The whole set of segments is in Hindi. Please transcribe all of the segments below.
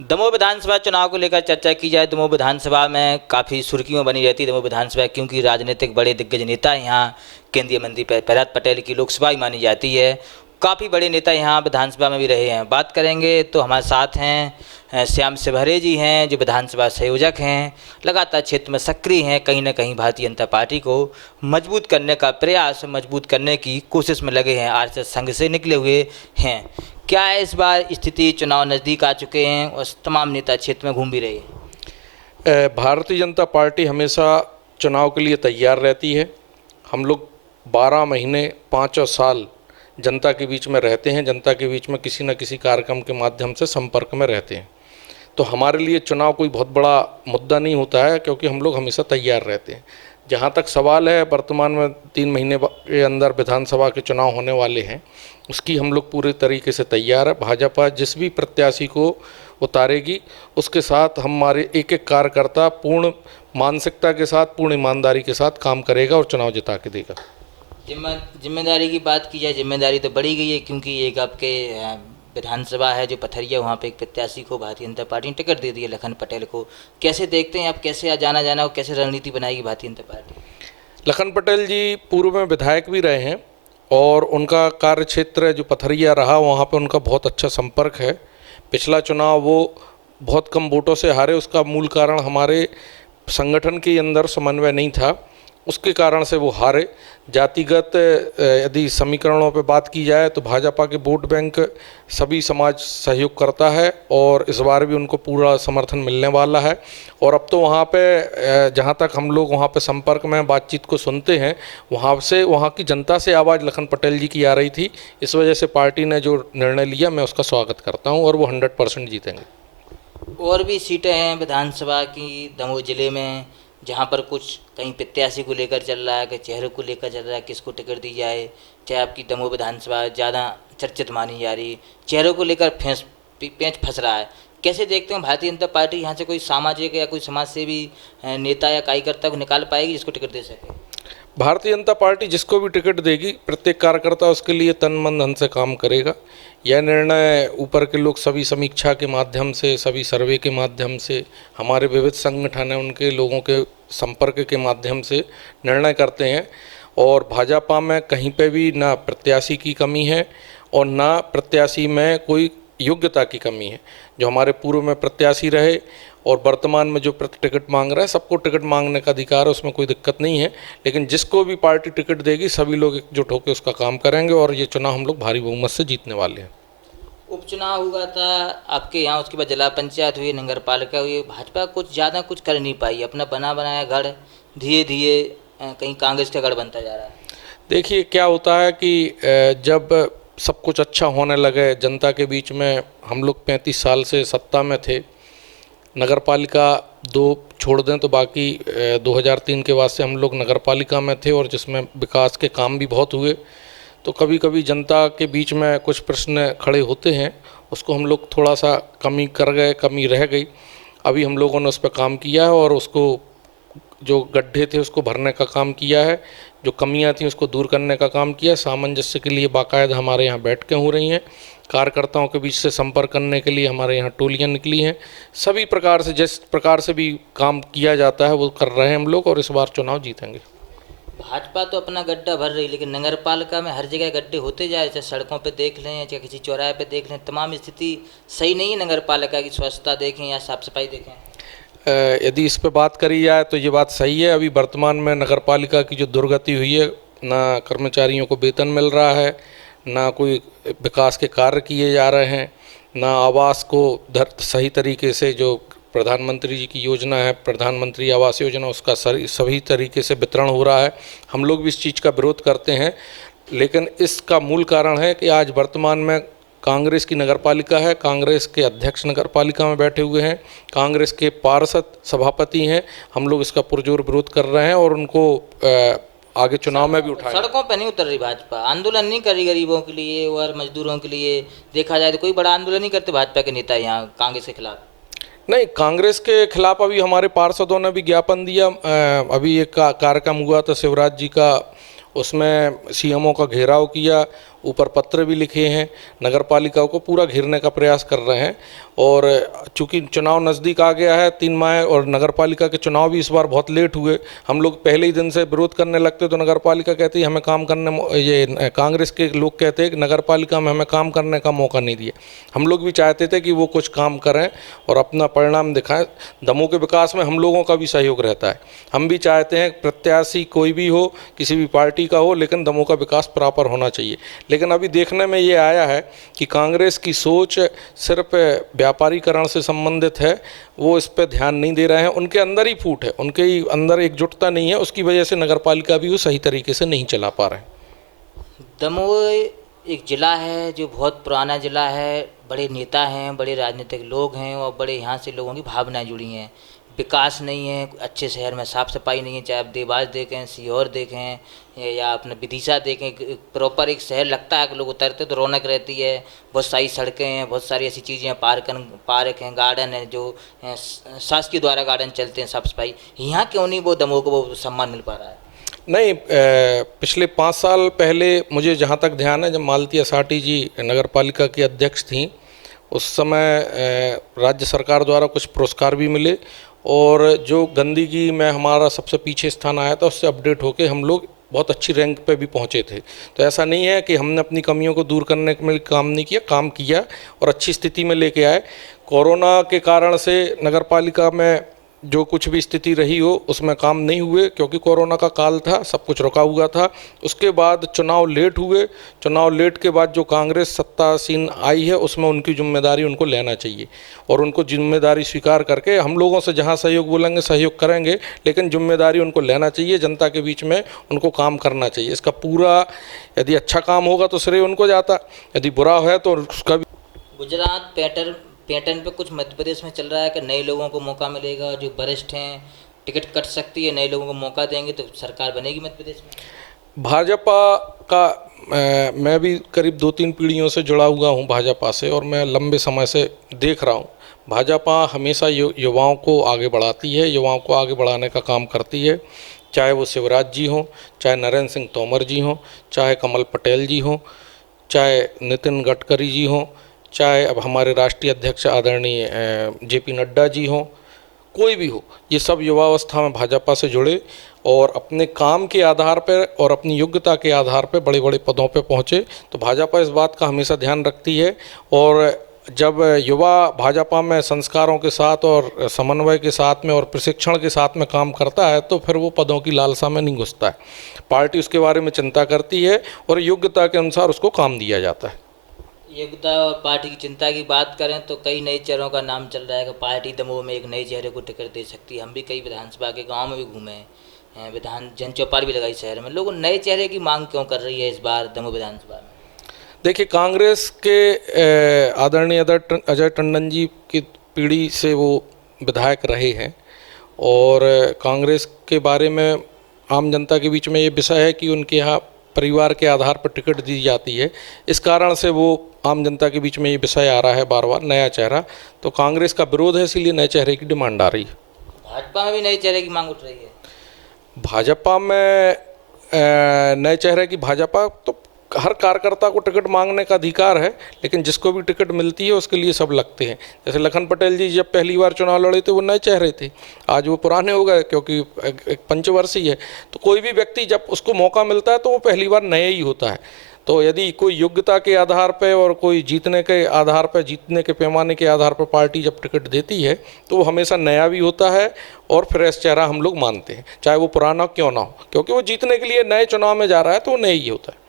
दमोह विधानसभा चुनाव को लेकर चर्चा की जाए। दमोह विधानसभा में काफ़ी सुर्खियों बनी रहती है दमोह विधानसभा, क्योंकि राजनीतिक बड़े दिग्गज नेता यहाँ केंद्रीय मंत्री प्रहलाद पटेल की लोकसभा ही मानी जाती है। काफ़ी बड़े नेता यहाँ विधानसभा में भी रहे हैं। बात करेंगे तो हमारे साथ हैं श्याम शिवहरे जी हैं, जो विधानसभा संयोजक हैं, लगातार क्षेत्र में सक्रिय हैं, कहीं ना कहीं भारतीय जनता पार्टी को मजबूत करने का प्रयास, मजबूत करने की कोशिश में लगे हैं, आरएसएस संघ से निकले हुए हैं। क्या है इस बार स्थिति? चुनाव नज़दीक आ चुके हैं और तमाम नेता क्षेत्र में घूम भी रहे हैं। भारतीय जनता पार्टी हमेशा चुनाव के लिए तैयार रहती है। हम लोग 12 महीने 5 साल जनता के बीच में रहते हैं, जनता के बीच में किसी न किसी कार्यक्रम के माध्यम से संपर्क में रहते हैं। तो हमारे लिए चुनाव कोई बहुत बड़ा मुद्दा नहीं होता है, क्योंकि हम लोग हमेशा तैयार रहते हैं। जहाँ तक सवाल है, वर्तमान में 3 महीने के अंदर विधानसभा के चुनाव होने वाले हैं, उसकी हम लोग पूरे तरीके से तैयार है। भाजपा जिस भी प्रत्याशी को उतारेगी, उसके साथ हमारे एक एक कार्यकर्ता पूर्ण मानसिकता के साथ, पूर्ण ईमानदारी के साथ काम करेगा और चुनाव जिता के देगा। जिम्मेदारी की बात की जाए, जिम्मेदारी तो बढ़ी गई है, क्योंकि एक आपके विधानसभा है जो पथरिया, वहाँ पे एक प्रत्याशी को भारतीय जनता पार्टी ने टिकट दे दी है, लखन पटेल को। कैसे देखते हैं आप, कैसे जाना और कैसे रणनीति बनाएगी भारतीय जनता पार्टी? लखन पटेल जी पूर्व में विधायक भी रहे हैं और उनका कार्य क्षेत्र जो पथरिया रहा, वहाँ पे उनका बहुत अच्छा संपर्क है। पिछला चुनाव वो बहुत कम वोटों से हारे, उसका मूल कारण हमारे संगठन के अंदर समन्वय नहीं था, उसके कारण से वो हारे। जातिगत यदि समीकरणों पे बात की जाए तो भाजपा के वोट बैंक सभी समाज सहयोग करता है और इस बार भी उनको पूरा समर्थन मिलने वाला है। और अब तो वहाँ पे जहाँ तक हम लोग वहाँ पे संपर्क में बातचीत को सुनते हैं, वहाँ की जनता से आवाज़ लखन पटेल जी की आ रही थी। इस वजह से पार्टी ने जो निर्णय लिया, मैं उसका स्वागत करता हूँ और वो 100% जीतेंगे। और भी सीटें हैं विधानसभा की दमोह जिले में, जहाँ पर कुछ कहीं प्रत्याशी को लेकर चल रहा है, कि चेहरे को लेकर चल रहा है, किसको टिकट दी जाए। चाहे आपकी दमोह विधानसभा ज़्यादा चर्चित मानी जा रही, चेहरों को लेकर पेंच फंस रहा है। कैसे देखते हैं भारतीय जनता पार्टी यहाँ से कोई सामाजिक या कोई समाज सेवी नेता या कार्यकर्ता को निकाल पाएगी जिसको टिकट दे सके? भारतीय जनता पार्टी जिसको भी टिकट देगी, प्रत्येक कार्यकर्ता उसके लिए तन मन धन से काम करेगा। यह निर्णय ऊपर के लोग सभी समीक्षा के माध्यम से, सभी सर्वे के माध्यम से, हमारे विविध संगठन है उनके लोगों के संपर्क के माध्यम से निर्णय करते हैं। और भाजपा में कहीं पे भी ना प्रत्याशी की कमी है और ना प्रत्याशी में कोई योग्यता की कमी है। जो हमारे पूर्व में प्रत्याशी रहे और वर्तमान में जो टिकट मांग रहा है, सबको टिकट मांगने का अधिकार है, उसमें कोई दिक्कत नहीं है। लेकिन जिसको भी पार्टी टिकट देगी, सभी लोग एकजुट होकर उसका काम करेंगे और ये चुनाव हम लोग भारी बहुमत से जीतने वाले हैं। उपचुनाव हुआ था आपके यहाँ, उसके बाद जिला पंचायत हुई, नगर पालिका हुई। भाजपा कुछ ज़्यादा कुछ कर नहीं पाई, अपना बना बनाया गढ़ धीरे धीरे कहीं कांग्रेस का गढ़ बनता जा रहा है। देखिए क्या होता है कि जब सब कुछ अच्छा होने लगे जनता के बीच में, हम लोग 35 साल से सत्ता में थे, नगर पालिका 2 छोड़ दें तो बाकी 2003 के बाद से हम लोग नगर पालिका में थे और जिसमें विकास के काम भी बहुत हुए। तो कभी कभी जनता के बीच में कुछ प्रश्न खड़े होते हैं, उसको हम लोग थोड़ा सा कमी कर गए, कमी रह गई। अभी हम लोगों ने उस पर काम किया है और उसको, जो गड्ढे थे उसको भरने का काम किया है, जो कमियां थी उसको दूर करने का काम किया। सामंजस्य के लिए बाकायदा हमारे यहाँ बैठकें हो रही हैं, कार्यकर्ताओं के बीच से संपर्क करने के लिए हमारे यहाँ टोलियाँ निकली हैं। सभी प्रकार से, जिस प्रकार से भी काम किया जाता है वो कर रहे हैं हम लोग और इस बार चुनाव जीतेंगे। भाजपा तो अपना गड्ढा भर रही, लेकिन नगर पालिका में हर जगह गड्ढे होते जाए, चाहे सड़कों पे देख लें, चाहे किसी चौराहे पे देख लें, तमाम स्थिति सही नहीं है। नगर पालिका की स्वच्छता देखें या साफ सफाई देखें, यदि इस पे बात करी जाए तो ये बात सही है। अभी वर्तमान में नगर पालिका की जो दुर्गति हुई है, ना कर्मचारियों को वेतन मिल रहा है, ना कोई विकास के कार्य किए जा रहे हैं, ना आवास को सही तरीके से, जो प्रधानमंत्री जी की योजना है, प्रधानमंत्री आवास योजना, उसका सभी तरीके से वितरण हो रहा है। हम लोग भी इस चीज़ का विरोध करते हैं, लेकिन इसका मूल कारण है कि आज वर्तमान में कांग्रेस की नगरपालिका है, कांग्रेस के अध्यक्ष नगरपालिका में बैठे हुए हैं, कांग्रेस के पार्षद सभापति हैं। हम लोग इसका पुरजोर विरोध कर रहे हैं और उनको आगे चुनाव में भी उठाएं। सड़कों पे नहीं उतर रही भाजपा, आंदोलन नहीं कर रही गरीबों के लिए और मजदूरों के लिए। देखा जाए तो कोई बड़ा आंदोलन नहीं करते भाजपा के नेता यहाँ कांग्रेस के खिलाफ। नहीं, कांग्रेस के खिलाफ अभी हमारे पार्षदों ने भी ज्ञापन दिया। अभी एक कार्यक्रम हुआ था शिवराज जी का, उसमें सीएमओ का घेराव किया, ऊपर पत्र भी लिखे हैं, नगर पालिका को पूरा घेरने का प्रयास कर रहे हैं और चूंकि चुनाव नज़दीक आ गया है 3 माह, और नगर पालिका के चुनाव भी इस बार बहुत लेट हुए। हम लोग पहले ही दिन से विरोध करने लगते तो नगर पालिका कहती हमें काम करने, ये कांग्रेस के लोग कहते हैं कि नगर पालिका में हमें काम करने का मौका नहीं दिया। हम लोग भी चाहते थे कि वो कुछ काम करें और अपना परिणाम दिखाएं। दमोह के विकास में हम लोगों का भी सहयोग रहता है। हम भी चाहते हैं प्रत्याशी कोई भी हो, किसी भी पार्टी का हो, लेकिन दमोह का विकास प्रॉपर होना चाहिए। लेकिन अभी देखने में ये आया है कि कांग्रेस की सोच सिर्फ व्यापारीकरण से संबंधित है, वो इस पर ध्यान नहीं दे रहे हैं। उनके अंदर ही फूट है, उनके ही अंदर एकजुटता नहीं है, उसकी वजह से नगर पालिका भी वो सही तरीके से नहीं चला पा रहे हैं। दमोह एक ज़िला है जो बहुत पुराना ज़िला है, बड़े नेता हैं, बड़े राजनीतिक लोग हैं और बड़े यहाँ से लोगों की भावनाएं जुड़ी हैं। विकास नहीं है, अच्छे शहर में साफ़ सफाई नहीं है, चाहे आप देवास देखें, सीहोर देखें या अपने विदिशा देखें, प्रॉपर एक शहर लगता है कि लोग उतरते तो रौनक रहती है। बहुत सारी सड़कें हैं, बहुत सारी ऐसी चीज़ें हैं, पार्क हैं, गार्डन हैं, जो शासकीय द्वारा गार्डन चलते हैं, साफ़ सफाई। यहाँ क्यों नहीं वो दमोह को वो सम्मान मिल पा रहा है? नहीं, पिछले 5 साल पहले मुझे जहाँ तक ध्यान है, जब मालती साटी जी नगर पालिका की अध्यक्ष थीं, उस समय राज्य सरकार द्वारा कुछ पुरस्कार भी मिले और जो गंदगी में हमारा सबसे पीछे स्थान आया था उससे अपडेट होके हम लोग बहुत अच्छी रैंक पे भी पहुँचे थे। तो ऐसा नहीं है कि हमने अपनी कमियों को दूर करने में काम नहीं किया, काम किया और अच्छी स्थिति में लेके आए। कोरोना के कारण से नगर पालिका में जो कुछ भी स्थिति रही हो उसमें काम नहीं हुए, क्योंकि कोरोना का काल था, सब कुछ रुका हुआ था। उसके बाद चुनाव लेट हुए, चुनाव लेट के बाद जो कांग्रेस सत्तासीन आई है उसमें उनकी जिम्मेदारी उनको लेना चाहिए और उनको जिम्मेदारी स्वीकार करके हम लोगों से जहां सहयोग बोलेंगे सहयोग करेंगे, लेकिन जिम्मेदारी उनको लेना चाहिए, जनता के बीच में उनको काम करना चाहिए। इसका पूरा, यदि अच्छा काम होगा तो श्रेय उनको जाता, यदि बुरा है तो उसका भी। गुजरात पैटर्न पे कुछ मध्य प्रदेश में चल रहा है कि नए लोगों को मौका मिलेगा, जो वरिष्ठ हैं टिकट कट सकती है, नए लोगों को मौका देंगे तो सरकार बनेगी मध्य प्रदेश में। भाजपा का मैं भी करीब 2-3 पीढ़ियों से जुड़ा हुआ हूं भाजपा से और मैं लंबे समय से देख रहा हूं। भाजपा हमेशा युवाओं को आगे बढ़ाती है, युवाओं को आगे बढ़ाने का काम करती है, चाहे वो शिवराज जी हों, चाहे नरेंद्र सिंह तोमर जी हों, चाहे कमल पटेल जी हों, चाहे नितिन गडकरी जी हों, चाहे अब हमारे राष्ट्रीय अध्यक्ष आदरणीय जेपी नड्डा जी हों, कोई भी हो, ये सब युवावस्था में भाजपा से जुड़े और अपने काम के आधार पर और अपनी योग्यता के आधार पर बड़े बड़े पदों पर पहुँचे। तो भाजपा इस बात का हमेशा ध्यान रखती है और जब युवा भाजपा में संस्कारों के साथ और समन्वय के साथ में और प्रशिक्षण के साथ में काम करता है तो फिर वो पदों की लालसा में नहीं घुसता है। पार्टी उसके बारे में चिंता करती है और योग्यता के अनुसार उसको काम दिया जाता है। योग्यता और पार्टी की चिंता की बात करें तो कई नए चेहरों का नाम चल रहा है कि पार्टी दमोह में एक नए चेहरे को टिकट दे सकती है। हम भी कई विधानसभा के गांव में भी घूमे हैं, जन चौपाल भी लगाई शहर में। लोग नए चेहरे की मांग क्यों कर रही है इस बार दमोह विधानसभा में? देखिए, कांग्रेस के आदरणीय अजय टंडन जी की पीढ़ी से वो विधायक रहे हैं और कांग्रेस के बारे में आम जनता के बीच में ये विषय है कि उनके यहाँ परिवार के आधार पर टिकट दी जाती है। इस कारण से वो आम जनता के बीच में ये विषय आ रहा है बार बार, नया चेहरा। तो कांग्रेस का विरोध है, इसीलिए नए चेहरे की डिमांड आ रही है। भाजपा में भी नए चेहरे की मांग उठ रही है। भाजपा में नए चेहरे की, भाजपा तो हर कार्यकर्ता को टिकट मांगने का अधिकार है, लेकिन जिसको भी टिकट मिलती है उसके लिए सब लगते हैं। जैसे लखन पटेल जी जब पहली बार चुनाव लड़े थे वो नए चेहरे थे, आज वो पुराने हो गए क्योंकि एक पंचवर्षीय है। तो कोई भी व्यक्ति जब उसको मौका मिलता है तो वो पहली बार नया ही होता है। तो यदि कोई योग्यता के आधार पर और कोई जीतने के आधार पर, जीतने के पैमाने के आधार पर पार्टी जब टिकट देती है तो वो हमेशा नया भी होता है और फ्रेश चेहरा हम लोग मानते हैं, चाहे वो पुराना क्यों ना हो, क्योंकि वो जीतने के लिए नए चुनाव में जा रहा है तो वो नया ही होता है।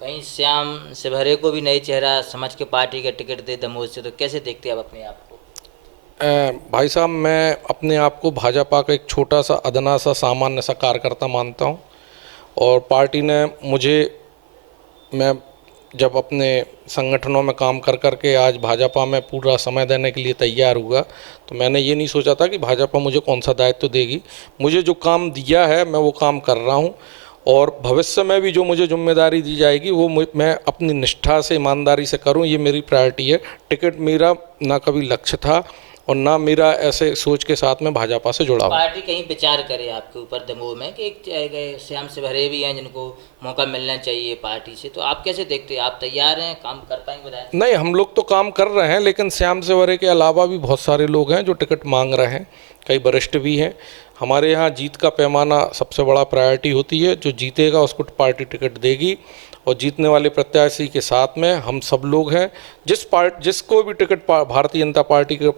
कहीं श्याम शिवहरे को भी नई चेहरा समझ के पार्टी का टिकट दे दमोह से, तो कैसे देखते हैं आप अपने आप को? भाई साहब, मैं अपने आप को भाजपा का एक छोटा सा अदना सा सामान्य सा कार्यकर्ता मानता हूं और पार्टी ने मुझे, मैं जब अपने संगठनों में काम कर कर के आज भाजपा में पूरा समय देने के लिए तैयार हुआ तो मैंने ये नहीं सोचा था कि भाजपा मुझे कौन सा दायित्व देगी। मुझे जो काम दिया है मैं वो काम कर रहा हूँ और भविष्य में भी जो मुझे जिम्मेदारी दी जाएगी वो मैं अपनी निष्ठा से, ईमानदारी से करूं, ये मेरी प्रायोरिटी है। टिकट मेरा ना कभी लक्ष्य था और ना मेरा ऐसे सोच के साथ में भाजपा से जुड़ा हुआ। पार्टी कहीं विचार करे आपके ऊपर दमोह में कि एक श्याम से भरे भी हैं जिनको मौका मिलना चाहिए पार्टी से, तो आप कैसे देखते हैं? आप तैयार हैं, काम कर पाएंगे विधायक? नहीं, हम लोग तो काम कर रहे हैं, लेकिन श्याम सेवरे के अलावा भी बहुत सारे लोग हैं जो टिकट मांग रहे हैं, कई वरिष्ठ भी हैं। हमारे यहाँ जीत का पैमाना सबसे बड़ा प्रायोरिटी होती है, जो जीतेगा उसको पार्टी टिकट देगी, और जीतने वाले प्रत्याशी के साथ में हम सब लोग हैं। जिसको भी टिकट भारतीय जनता पार्टी के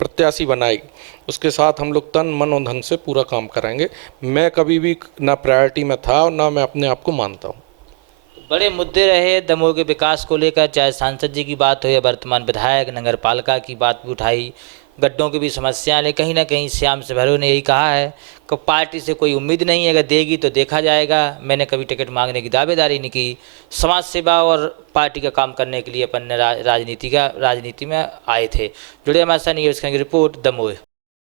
प्रत्याशी बनाएगी उसके साथ हम लोग तन मन और धन से पूरा काम कराएंगे। मैं कभी भी ना प्रायोरिटी में था और ना मैं अपने आप को मानता हूँ। बड़े मुद्दे रहे दमोह के विकास को लेकर, चाहे सांसद जी की बात हो या वर्तमान विधायक, नगर पालिका की बात भी उठाई, गड्ढों की भी समस्याएं, लेकिन कहीं ना कहीं श्याम से भरो ने यही कहा है कि पार्टी से कोई उम्मीद नहीं है, अगर देगी तो देखा जाएगा। मैंने कभी टिकट मांगने की दावेदारी नहीं की। समाज सेवा और पार्टी का काम करने के लिए अपन राजनीति में आए थे। जुड़े हमारे साथ न्यूज़ की रिपोर्ट दमोह।